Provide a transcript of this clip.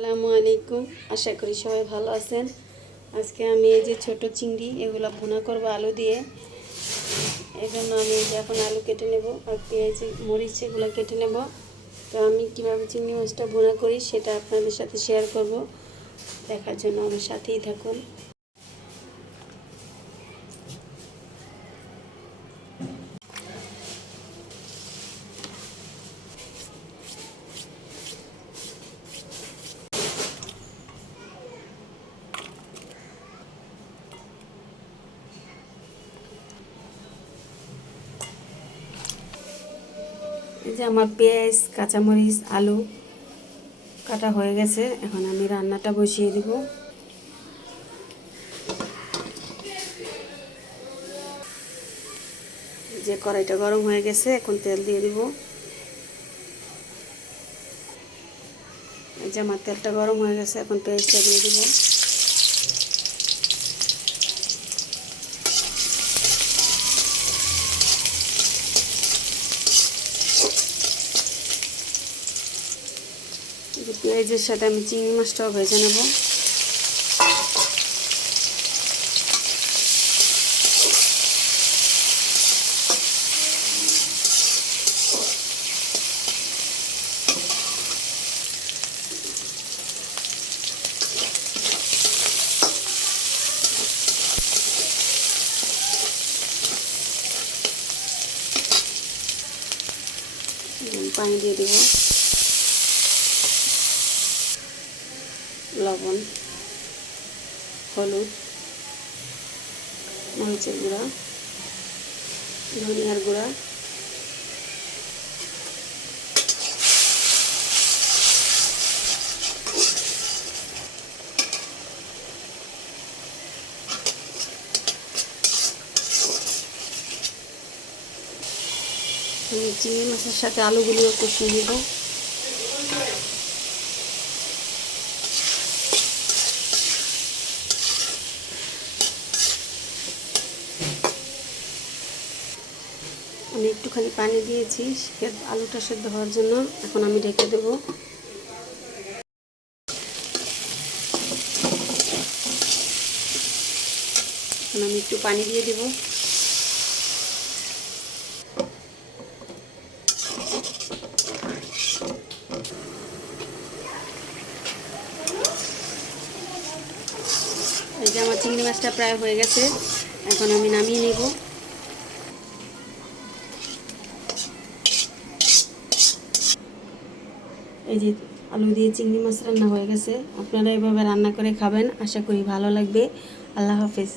আসসালামু আলাইকুম। আশা করি সবাই ভালো আছেন। আজকে আমি এই যে ছোট চিংড়ি এগুলো ভুনা করব আলু দিয়ে। এজন্য আমি এখন আলু কেটে নেব আর পেঁয়াজ মরিচ এগুলো কেটে নেব। তো আমি কীভাবে চিংড়ি মাছটা ভুনা করি সেটা আপনাদের সাথে শেয়ার করব। দেখার জন্য আমার সাথেই থাকুন। এই যে আমার পেঁয়াজ কাঁচামরিচ আলু কাটা হয়ে গেছে। এখন আমি রান্নাটা বসিয়ে দেব। যে কড়াইটা গরম হয়ে গেছে, এখন তেল দিয়ে দিব। এই যে আমার তেলটা গরম হয়ে গেছে, এখন পেঁয়াজটা দিয়ে দিব। পেঁয়াজের সাথে আমি চিংড়ি মাছটাও ভেজে নেব। পানি দিয়ে দেব, লবণ, হলুদ, মরিচের গুঁড়া, ধনিয়ার গুঁড়া, চিংড়ি মাছের সাথে আলুগুলিও কষিয়ে নেব। আমি একটুখানি পানি দিয়েছি আলুটা সেদ্ধ হওয়ার জন্য। এখন আমি ঢেকে দেব। এখন আমি একটু পানি দিয়ে দেব। এই যে আমার চিংড়ি মাছটা প্রায় হয়ে গেছে, এখন আমি নামিয়ে নেব। এই যে আলু দিয়ে চিংড়ি মাছ রান্না হয়ে গেছে। আপনারা এভাবে রান্না করে খাবেন, আশা করি ভালো লাগবে। আল্লাহ হাফেজ।